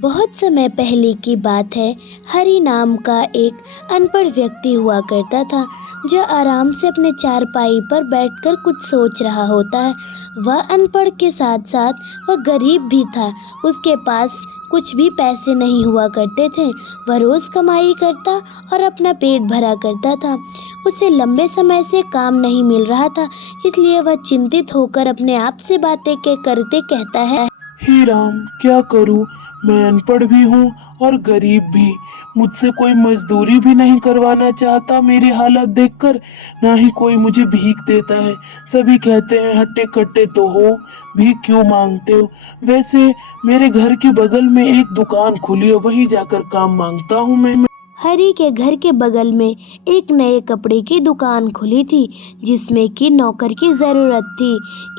बहुत समय पहले की बात है। हरि नाम का एक अनपढ़ व्यक्ति हुआ करता था, जो आराम से अपने चारपाई पर बैठकर कुछ सोच रहा होता है। वह अनपढ़ के साथ साथ वह गरीब भी था। उसके पास कुछ भी पैसे नहीं हुआ करते थे। वह रोज़ कमाई करता और अपना पेट भरा करता था। उसे लंबे समय से काम नहीं मिल रहा था, इसलिए वह चिंतित होकर अपने आप से बातें करते कहता है, हे राम, क्या करूं? मैं अनपढ़ भी हूँ और गरीब भी। मुझसे कोई मजदूरी भी नहीं करवाना चाहता मेरी हालत देखकर। ना ही कोई मुझे भीख देता है। सभी कहते हैं हट्टे कट्टे तो हो, भीख क्यों मांगते हो? वैसे मेरे घर के बगल में एक दुकान खुली है, वहीं जाकर काम मांगता हूँ मैं। हरी के घर के बगल में एक नए कपड़े की दुकान खुली थी, जिसमें कि नौकर की ज़रूरत थी।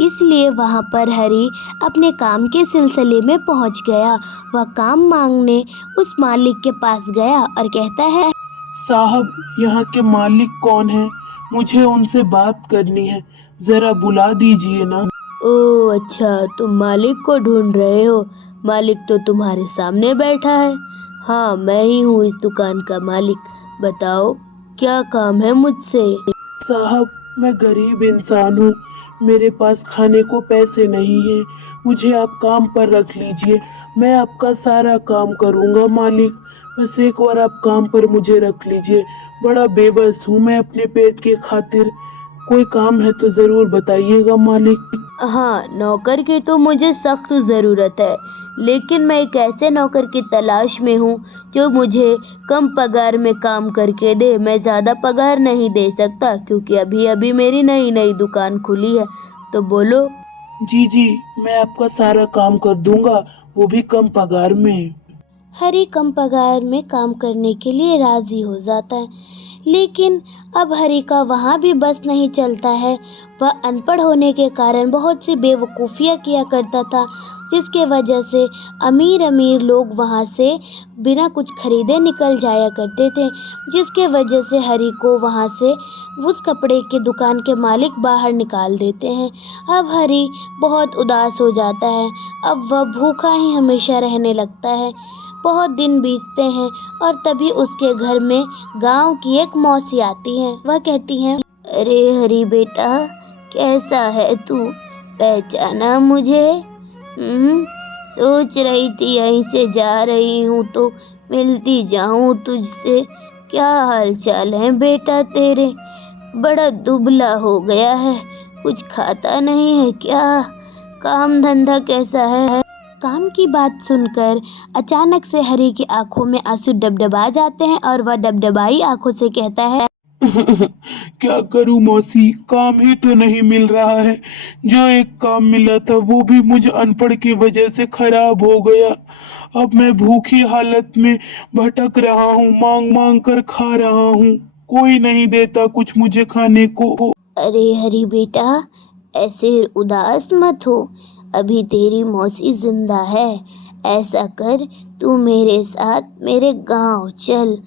इसलिए वहां पर हरी अपने काम के सिलसिले में पहुंच गया। वह काम मांगने उस मालिक के पास गया और कहता है, साहब, यहाँ के मालिक कौन है? मुझे उनसे बात करनी है, जरा बुला दीजिए ना। ओह अच्छा, तुम मालिक को ढूंढ रहे हो। मालिक तो तुम्हारे सामने बैठा है। हाँ, मैं ही हूँ इस दुकान का मालिक। बताओ, क्या काम है मुझसे? साहब, मैं गरीब इंसान हूँ। मेरे पास खाने को पैसे नहीं हैं। मुझे आप काम पर रख लीजिए। मैं आपका सारा काम करूँगा मालिक। बस एक बार आप काम पर मुझे रख लीजिए। बड़ा बेबस हूँ मैं अपने पेट के खातिर। कोई काम है तो ज़रूर बताइएगा मालिक। हाँ, नौकर की तो मुझे सख्त ज़रूरत है, लेकिन मैं एक ऐसे नौकर की तलाश में हूँ जो मुझे कम पगार में काम करके दे। मैं ज़्यादा पगार नहीं दे सकता, क्योंकि अभी अभी मेरी नई नई दुकान खुली है। तो बोलो। जी जी, मैं आपका सारा काम कर दूंगा, वो भी कम पगार में। हरी कम पगार में काम करने के लिए राजी हो जाता है, लेकिन अब हरी का वहाँ भी बस नहीं चलता है। वह अनपढ़ होने के कारण बहुत सी बेवकूफ़ियाँ किया करता था, जिसके वजह से अमीर अमीर लोग वहाँ से बिना कुछ खरीदे निकल जाया करते थे, जिसके वजह से हरी को वहाँ से उस कपड़े की दुकान के मालिक बाहर निकाल देते हैं। अब हरी बहुत उदास हो जाता है। अब वह भूखा ही हमेशा रहने लगता है। बहुत दिन बीतते हैं और तभी उसके घर में गांव की एक मौसी आती हैं। वह कहती हैं, अरे हरी बेटा, कैसा है तू? पहचाना मुझे? सोच रही थी यहीं से जा रही हूँ तो मिलती जाऊँ तुझसे। क्या हाल चाल है बेटा तेरे? बड़ा दुबला हो गया है, कुछ खाता नहीं है क्या? काम धंधा कैसा है? काम की बात सुनकर अचानक से हरी की आंखों में आंसू डबडबा जाते हैं और वह डबडबाई आंखों से कहता है, क्या करूं मौसी, काम ही तो नहीं मिल रहा है। जो एक काम मिला था वो भी मुझे अनपढ़ की वजह से खराब हो गया। अब मैं भूखी हालत में भटक रहा हूँ, मांग मांग कर खा रहा हूँ। कोई नहीं देता कुछ मुझे खाने को। अरे हरी बेटा, ऐसे उदास मत हो। अभी तेरी मौसी जिंदा है। ऐसा कर, तू मेरे साथ मेरे गांव चल,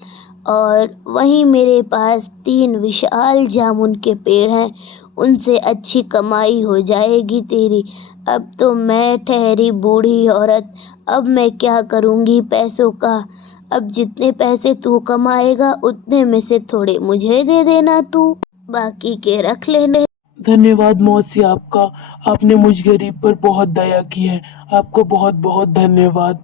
और वहीं मेरे पास 3 विशाल जामुन के पेड़ हैं। उनसे अच्छी कमाई हो जाएगी तेरी। अब तो मैं ठहरी बूढ़ी औरत, अब मैं क्या करूँगी पैसों का? अब जितने पैसे तू कमाएगा उतने में से थोड़े मुझे दे देना तू, बाकी के रख लेने। धन्यवाद मौसी आपका। आपने मुझ गरीब पर बहुत दया की है। आपको बहुत बहुत धन्यवाद।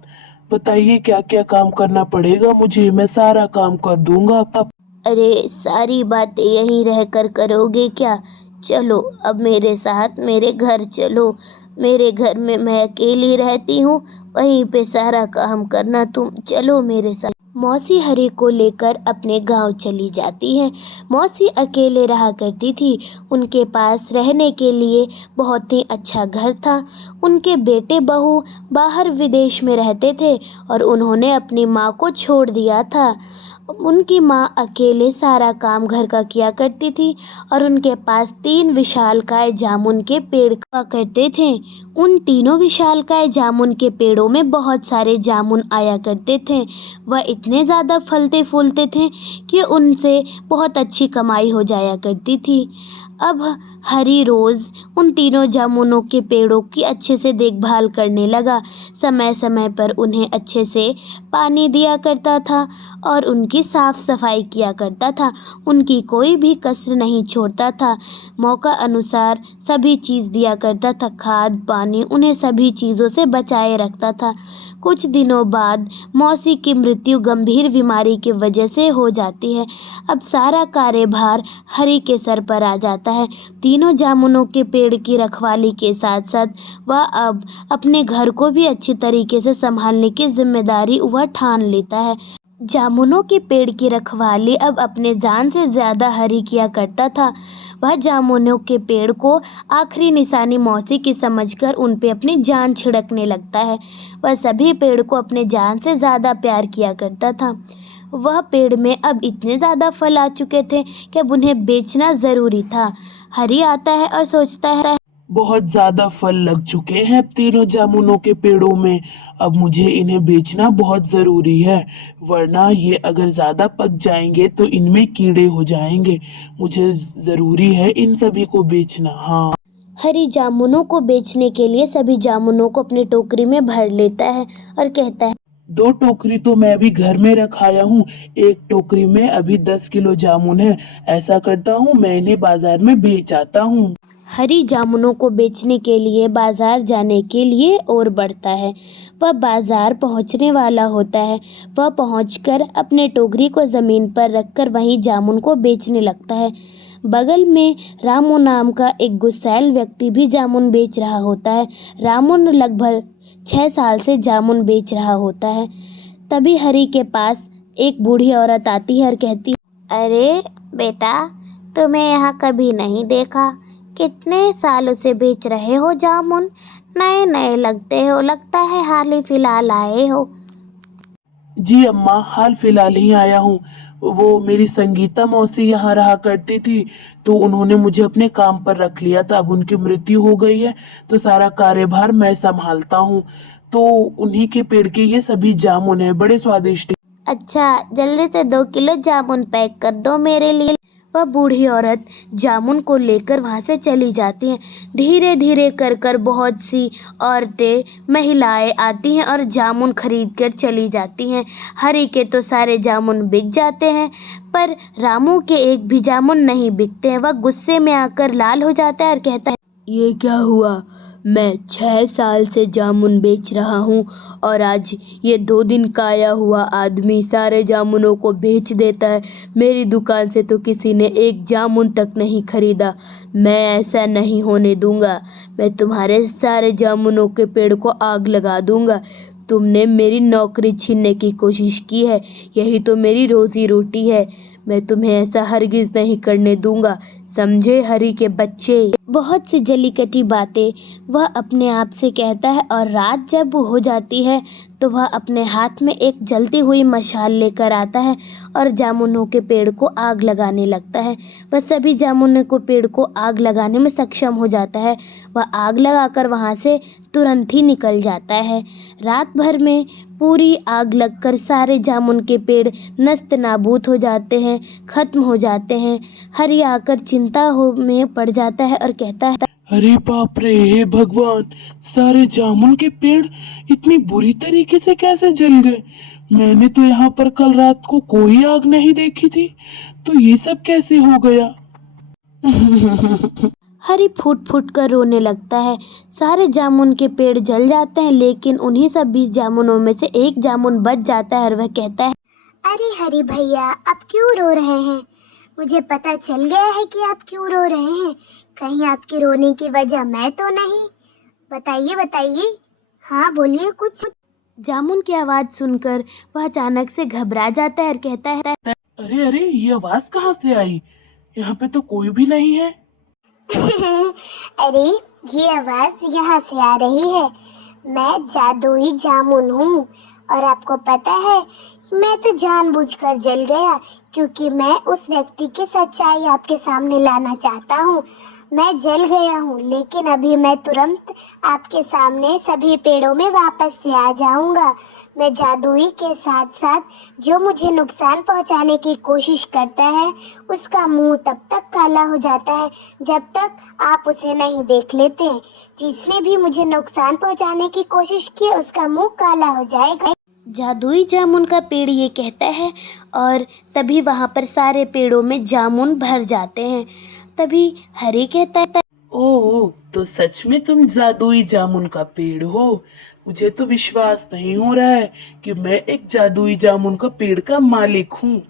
बताइए क्या क्या काम करना पड़ेगा मुझे, मैं सारा काम कर दूंगा। आप अरे सारी बातें यहीं रहकर करोगे क्या? चलो अब मेरे साथ मेरे घर चलो। मेरे घर में मैं अकेली रहती हूँ, वहीं पे सारा काम करना तुम। चलो मेरे साथ। मौसी हरी को लेकर अपने गांव चली जाती हैं। मौसी अकेले रहा करती थी। उनके पास रहने के लिए बहुत ही अच्छा घर था। उनके बेटे बहू बाहर विदेश में रहते थे और उन्होंने अपनी माँ को छोड़ दिया था। उनकी माँ अकेले सारा काम घर का किया करती थी और उनके पास 3 विशालकाय जामुन के पेड़ हुआ करते थे। उन तीनों विशालकाय जामुन के पेड़ों में बहुत सारे जामुन आया करते थे। वह इतने ज़्यादा फलते फूलते थे कि उनसे बहुत अच्छी कमाई हो जाया करती थी। अब हरी रोज उन तीनों जामुनों के पेड़ों की अच्छे से देखभाल करने लगा। समय समय पर उन्हें अच्छे से पानी दिया करता था और उनकी साफ सफाई किया करता था। उनकी कोई भी कसर नहीं छोड़ता था। मौका अनुसार सभी चीज़ दिया करता था, खाद पानी, उन्हें सभी चीज़ों से बचाए रखता था। कुछ दिनों बाद मौसी की मृत्यु गंभीर बीमारी की वजह से हो जाती है। अब सारा कार्यभार हरी के सर पर आ जाता है। तीनों जामुनों के पेड़ की रखवाली के साथ साथ वह अब अपने घर को भी अच्छी तरीके से संभालने की जिम्मेदारी वह ठान लेता है। जामुनों के पेड़ की रखवाली अब अपने जान से ज्यादा हरी किया करता था। वह जामुनों के पेड़ को आखिरी निशानी मौसी की समझकर उन पे अपनी जान छिड़कने लगता है। वह सभी पेड़ को अपने जान से ज्यादा प्यार किया करता था। वह पेड़ में अब इतने ज्यादा फल आ चुके थे कि अब उन्हें बेचना जरूरी था। हरी आता है और सोचता है, बहुत ज्यादा फल लग चुके हैं अब तीनों जामुनों के पेड़ों में। अब मुझे इन्हें बेचना बहुत जरूरी है, वरना ये अगर ज्यादा पक जाएंगे तो इनमें कीड़े हो जाएंगे। मुझे जरूरी है इन सभी को बेचना। हाँ, हरी जामुनों को बेचने के लिए सभी जामुनों को अपनी टोकरी में भर लेता है और कहता है, 2 टोकरी तो मैं अभी घर में रखाया हूँ, एक टोकरी में अभी 10 किलो जामुन है। ऐसा करता हूँ, मैं इन्हें बाजार में बेच आता हूँ। हरी जामुनों को बेचने के लिए बाजार जाने के लिए और बढ़ता है। वह बाजार पहुंचने वाला होता है। वह पहुंचकर अपने टोकरी को जमीन पर रखकर वहीं जामुन को बेचने लगता है। बगल में रामू नाम का एक गुस्सैल व्यक्ति भी जामुन बेच रहा होता है। रामू लगभग 6 साल से जामुन बेच रहा होता है। तभी हरी के पास एक बूढ़ी औरत आती है और कहती है, अरे बेटा, तुम्हें यहाँ कभी नहीं देखा। कितने सालों से बेच रहे हो जामुन? नए नए लगते हो, लगता है हाल ही फिलहाल आए हो। जी अम्मा, हाल फिलहाल ही आया हूँ। वो मेरी संगीता मौसी यहाँ रहा करती थी, तो उन्होंने मुझे अपने काम पर रख लिया था। अब उनकी मृत्यु हो गई है, तो सारा कार्यभार मैं संभालता हूँ। तो उन्हीं के पेड़ के ये सभी जामुन है, बड़े स्वादिष्ट। अच्छा, जल्दी से 2 किलो जामुन पैक कर दो मेरे लिए। वह बूढ़ी औरत जामुन को लेकर वहां से चली जाती है। धीरे धीरे कर कर बहुत सी औरतें, महिलाएं आती हैं और जामुन खरीद कर चली जाती हैं। हरी के तो सारे जामुन बिक जाते हैं, पर रामू के एक भी जामुन नहीं बिकते हैं। वह गुस्से में आकर लाल हो जाता है और कहता है, ये क्या हुआ? मैं 6 साल से जामुन बेच रहा हूँ और आज ये 2 दिन का आया हुआ आदमी सारे जामुनों को बेच देता है। मेरी दुकान से तो किसी ने एक जामुन तक नहीं खरीदा। मैं ऐसा नहीं होने दूंगा। मैं तुम्हारे सारे जामुनों के पेड़ को आग लगा दूंगा। तुमने मेरी नौकरी छीनने की कोशिश की है, यही तो मेरी रोजी रोटी है। मैं तुम्हें ऐसा हरगिज नहीं करने दूंगा, समझे हरी के बच्चे। बहुत सी जली कटी बातें वह अपने आप से कहता है और रात जब हो जाती है तो वह अपने हाथ में एक जलती हुई मशाल लेकर आता है और जामुनों के पेड़ को आग लगाने लगता है। वह सभी जामुनों को पेड़ को आग लगाने में सक्षम हो जाता है। वह आग लगाकर वहां से तुरंत ही निकल जाता है। रात भर में पूरी आग लगकर सारे जामुन के पेड़ नस्त नाबूद हो जाते हैं, खत्म हो जाते हैं। हरी आकर चिंता में पड़ जाता है और कहता है, अरे बाप रे, हे भगवान, सारे जामुन के पेड़ इतनी बुरी तरीके से कैसे जल गए? मैंने तो यहाँ पर कल रात को कोई आग नहीं देखी थी, तो ये सब कैसे हो गया? हरी फूट फूट कर रोने लगता है। सारे जामुन के पेड़ जल जाते हैं, लेकिन उन्हीं सब 20 जामुनों में से एक जामुन बच जाता है और वह कहता है, अरे हरी भैया, आप क्यों रो रहे हैं? मुझे पता चल गया है कि आप क्यों रो रहे हैं। कहीं आपके रोने की वजह मैं तो नहीं? बताइए बताइए, हाँ बोलिए कुछ। जामुन की आवाज सुनकर वह अचानक से घबरा जाता है और कहता है, अरे अरे, ये आवाज कहाँ से आई? यहाँ पे तो कोई भी नहीं है। अरे, ये आवाज यहाँ से आ रही है। मैं जादुई जामुन हूँ और आपको पता है, मैं तो जानबूझकर जल गया क्योंकि मैं उस व्यक्ति की सच्चाई आपके सामने लाना चाहता हूँ। मैं जल गया हूँ, लेकिन अभी मैं तुरंत आपके सामने सभी पेड़ों में वापस से आ जाऊंगा। मैं जादुई के साथ साथ जो मुझे नुकसान पहुंचाने की कोशिश करता है उसका मुंह तब तक काला हो जाता है जब तक आप उसे नहीं देख लेते। जिसने भी मुझे नुकसान पहुंचाने की कोशिश की उसका मुंह काला हो जाएगा। जादुई जामुन का पेड़ ये कहता है और तभी वहाँ पर सारे पेड़ों में जामुन भर जाते हैं। तभी हरी कहता है, ओह, तो सच में तुम जादुई जामुन का पेड़ हो। मुझे तो विश्वास नहीं हो रहा है कि मैं एक जादुई जामुन का पेड़ का मालिक हूँ।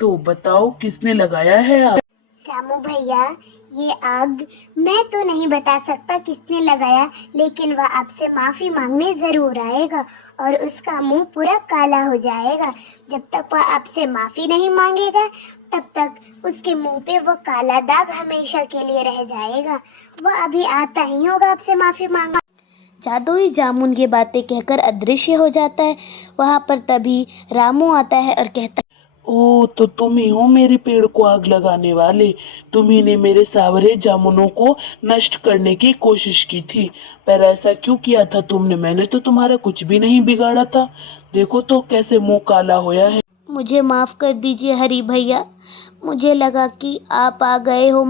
तो बताओ किसने लगाया है आप? रामू भैया, ये आग मैं तो नहीं बता सकता किसने लगाया, लेकिन वह आपसे माफी मांगने जरूर आएगा और उसका मुंह पूरा काला हो जाएगा। जब तक वह आपसे माफी नहीं मांगेगा तब तक उसके मुंह पे वो काला दाग हमेशा के लिए रह जाएगा। वह अभी आता ही होगा आपसे माफी मांगने। जादुई जामुन ये बातें कहकर अदृश्य हो जाता है। वहाँ पर तभी रामू आता है और कहता है, ओह, तो तुम ही हो मेरे पेड़ को आग लगाने वाले। तुम ही ने मेरे सावरे जामुनों को नष्ट करने की कोशिश की थी। पर ऐसा क्यों किया था तुमने? मैंने तो तुम्हारा कुछ भी नहीं बिगाड़ा था। देखो तो कैसे मुंह काला होया है। मुझे माफ़ कर दीजिए हरी भैया। मुझे लगा कि आप आ गए हो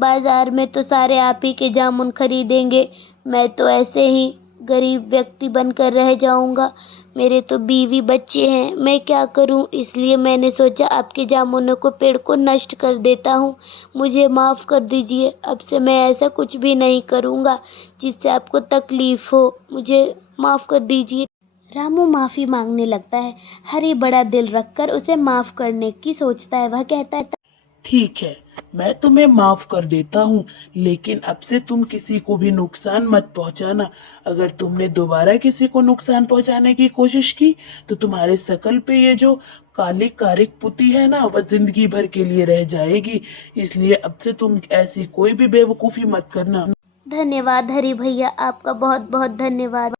बाज़ार में तो सारे आप ही के जामुन खरीदेंगे। मैं तो ऐसे ही गरीब व्यक्ति बनकर रह जाऊंगा। मेरे तो बीवी बच्चे हैं, मैं क्या करूं? इसलिए मैंने सोचा आपके जामुनों को पेड़ को नष्ट कर देता हूं। मुझे माफ़ कर दीजिए। अब से मैं ऐसा कुछ भी नहीं करूंगा जिससे आपको तकलीफ़ हो। मुझे माफ़ कर दीजिए। रामू माफ़ी मांगने लगता है। हरी बड़ा दिल रखकर उसे माफ़ करने की सोचता है। वह कहता है, ठीक है, मैं तुम्हें माफ कर देता हूँ, लेकिन अब से तुम किसी को भी नुकसान मत पहुंचाना। अगर तुमने दोबारा किसी को नुकसान पहुंचाने की कोशिश की तो तुम्हारे शकल पे ये जो काली कारिक पुती है ना, वह जिंदगी भर के लिए रह जाएगी। इसलिए अब से तुम ऐसी कोई भी बेवकूफी मत करना। धन्यवाद हरी भैया, आपका बहुत बहुत धन्यवाद।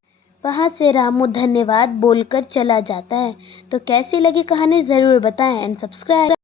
वहाँ से रामू धन्यवाद बोलकर चला जाता है। तो कैसी लगी कहानी ज़रूर बताएं एंड सब्सक्राइब।